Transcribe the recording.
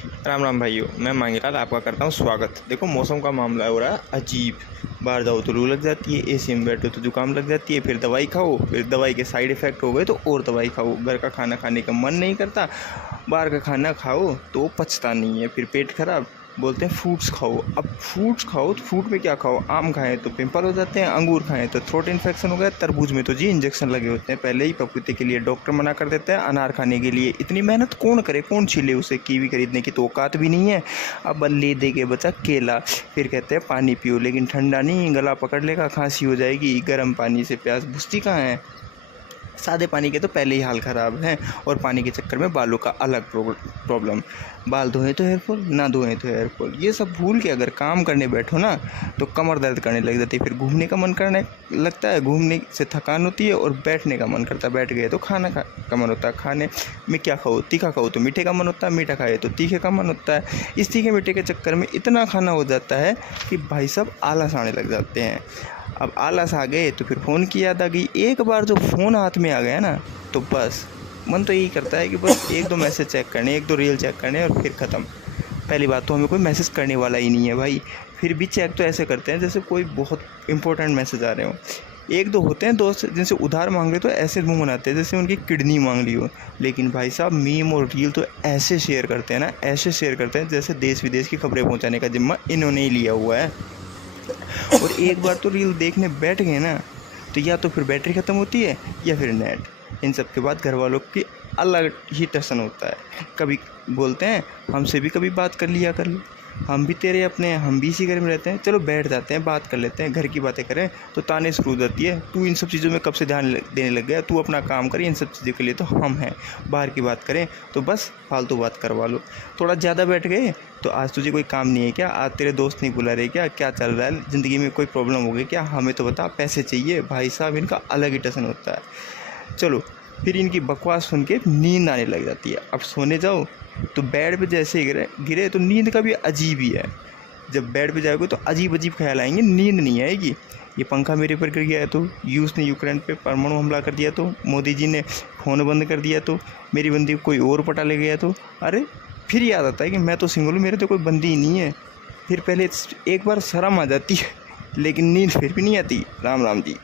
राम राम भाइयों, मैं मांगीलाल आपका करता हूँ स्वागत। देखो, मौसम का मामला हो रहा है अजीब। बाहर जाओ तो लू लग जाती है, एसी में बैठो तो जुकाम लग जाती है, फिर दवाई खाओ, फिर दवाई के साइड इफ़ेक्ट हो गए तो और दवाई खाओ। घर का खाना खाने का मन नहीं करता, बाहर का खाना खाओ तो पचता नहीं है, फिर पेट खराब। बोलते हैं फ्रूट्स खाओ। अब फ्रूट्स खाओ तो फ्रूट में क्या खाओ? आम खाएं तो पिंपल हो जाते हैं, अंगूर खाएं तो थ्रोट इन्फेक्शन हो गया, तरबूज में तो जी इंजेक्शन लगे होते हैं पहले ही। पपीते के लिए डॉक्टर मना कर देते हैं, अनार खाने के लिए इतनी मेहनत कौन करे, कौन छिले उसे? कीवी खरीदने की तो औकात भी नहीं है। अब ले दे के बचा केला, फिर कहते हैं पानी पियो, लेकिन ठंडा नहीं, गला पकड़ लेगा, खांसी हो जाएगी। गर्म पानी से प्यास बुझती कहाँ है? सादे पानी के तो पहले ही हाल ख़राब है, और पानी के चक्कर में बालों का अलग प्रॉब्लम। बाल धोएं तो हेयरफॉल, ना धोएं तो हेयरफॉल। ये सब भूल के अगर काम करने बैठो ना तो कमर दर्द करने लग जाती है, फिर घूमने का मन करने लगता है, घूमने से थकान होती है, और बैठने का मन करता है। बैठ गए तो खाना का मन होता है, खाने में क्या खाओ? तीखा खाओ तो मीठे का मन होता है, मीठा खाए तो तीखे का मन होता है। इस तीखे मीठे के चक्कर में इतना खाना हो जाता है कि भाई साहब आलस आने लग जाते हैं। अब आलस आ गए तो फिर फ़ोन की याद आ गई। एक बार जो फ़ोन हाथ में आ गया ना तो बस मन तो यही करता है कि बस एक दो मैसेज चेक करने, एक दो रील चेक करने, और फिर ख़त्म। पहली बात तो हमें कोई मैसेज करने वाला ही नहीं है भाई, फिर भी चेक तो ऐसे करते हैं जैसे कोई बहुत इंपॉर्टेंट मैसेज आ रहे हो। एक दो होते हैं दोस्त जिनसे उधार मांग रहे तो ऐसे मुंह बनाते हैं जैसे उनकी किडनी मांग ली हो। लेकिन भाई साहब मीम और रील तो ऐसे शेयर करते हैं ना, ऐसे शेयर करते हैं जैसे देश विदेश की खबरें पहुंचाने का जिम्मा इन्होंने ही लिया हुआ है। और एक बार तो रील देखने बैठ गए ना तो या तो फिर बैटरी ख़त्म होती है या फिर नेट। इन सब के बाद घर वालों की अलग ही टेंशन होता है। कभी बोलते हैं हमसे भी कभी बात कर लिया कर लो, हम भी तेरे अपने हैं, हम भी इसी घर में रहते हैं, चलो बैठ जाते हैं, बात कर लेते हैं, घर की बातें करें। तो ताने शुरू हो जाती है, तू इन सब चीज़ों में कब से ध्यान देने लग गया? तू अपना काम कर, इन सब चीज़ों के लिए तो हम हैं। बाहर की बात करें तो बस फालतू बात करवा लो। थोड़ा ज़्यादा बैठ गए तो आज तुझे कोई काम नहीं है क्या? आज तेरे दोस्त नहीं बुला रहे क्या? क्या चल रहा है ज़िंदगी में? कोई प्रॉब्लम हो गई क्या? हमें तो बता, पैसे चाहिए। भाई साहब इनका अलग ही टेंशन होता है। चलो फिर इनकी बकवास सुन के नींद आने लग जाती है। अब सोने जाओ तो बेड पे जैसे गिरे तो नींद का भी अजीब ही है। जब बेड पे जाओगे तो अजीब अजीब ख्याल आएंगे, नींद नहीं आएगी। ये पंखा मेरे पर गिर गया है तो, रूस ने यूक्रेन पे परमाणु हमला कर दिया तो, मोदी जी ने फ़ोन बंद कर दिया तो, मेरी बंदी को कोई और पटा ले गया तो। अरे फिर याद आता है कि मैं तो सिंगल हूँ, मेरे तो कोई बंदी ही नहीं है। फिर पहले एक बार शर्म आ जाती है, लेकिन नींद फिर भी नहीं आती। राम राम जी।